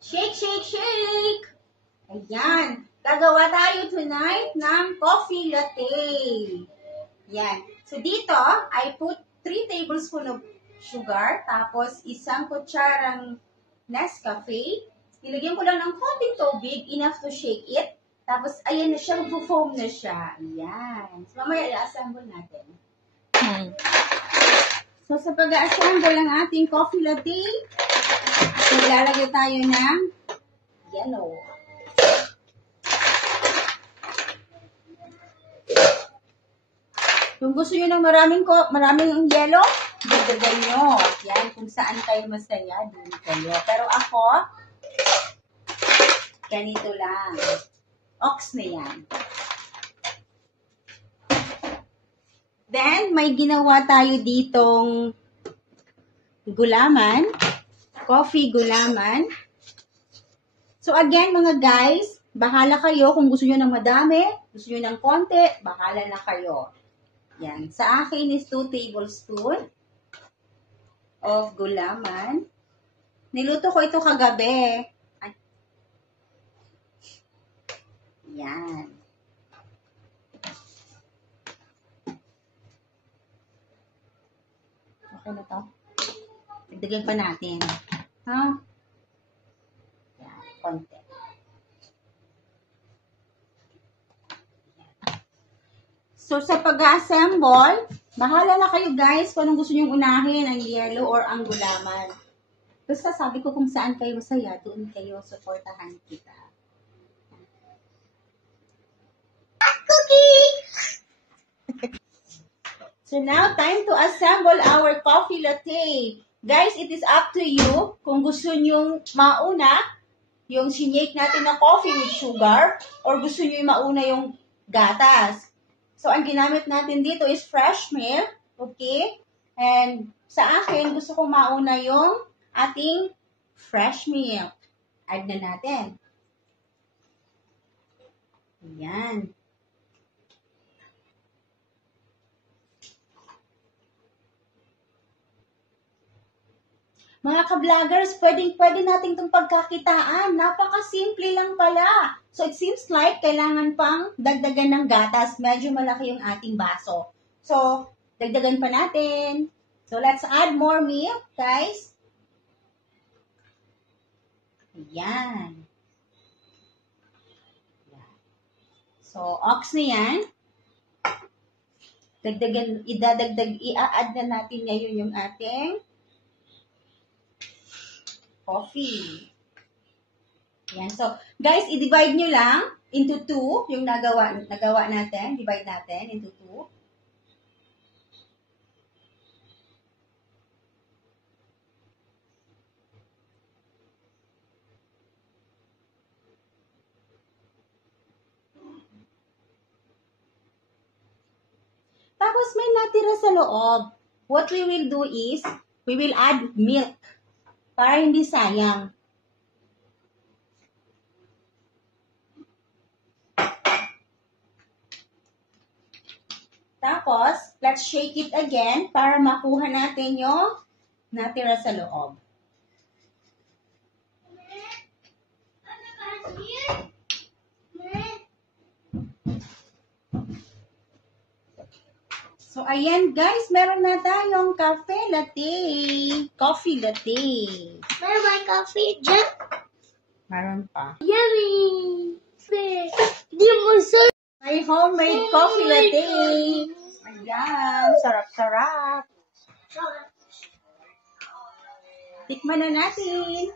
Shake, shake, shake! Ayan. Gagawa tayo tonight ng coffee latte. Yan. So, dito, I put 3 tablespoons of sugar, tapos isang kutsarang Nescafe. Nilagyan ko lang ng konting tubig, enough to shake it. Tapos, ayan na siya, foam na siya. Ayan. So, mamaya i-assemble natin. So, sa pag-assemble ng ating coffee latte, maglalagay tayo ng yellow. Kung gusto nyo ng maraming yellow, dagdagan nyo. Yan, kung saan kayo masaya, doon kayo. Pero ako, ganito lang. Ox na yan. Then, may ginawa tayo ditong gulaman. Coffee gulaman. So, again, mga guys, bahala kayo kung gusto nyo ng madami, gusto nyo ng konti, bahala na kayo. Yan. Sa akin is 2 tablespoons of gulaman. Niluto ko ito kagabi. Yan. Okay na to. Dagdagan pa natin. Ha? Yan. Konti. So, sa pag-assemble, bahala na kayo guys kung anong gusto nyo unahin, ang yellow or ang gulaman. Basta sabi ko kung saan kayo masaya, doon kayo, supportahan kita. Cookie! So, now, time to assemble our coffee latte. Guys, it is up to you kung gusto nyo mauna yung sinake natin na coffee with sugar or gusto nyo mauna yung gatas. So, ang ginamit natin dito is fresh milk, okay? And sa akin, gusto ko mauna yung ating fresh milk. Add na natin. Ayan. Mga ka-vloggers, pwede natin itong pagkakitaan. Napaka-simple lang pala. So, it seems like kailangan pang dagdagan ng gatas. Medyo malaki yung ating baso. So, dagdagan pa natin. So, let's add more milk, guys. Ayan. So, ox na yan. I-add na natin ngayon yung ating coffee. Yan. So, guys, i-divide nyo lang into 2 yung nagawa natin. Divide natin into 2. Tapos, may natira sa loob. What we will do is, we will add milk para hindi sayang. Tapos, let's shake it again para makuha natin yung natira sa loob. So, ayan guys, meron na tayong cafe latte. Coffee latte. Meron may coffee dyan? Meron pa. Yummy! Di mo sa... May homemade coffee latte. Ayan, sarap-sarap. Tikman na natin.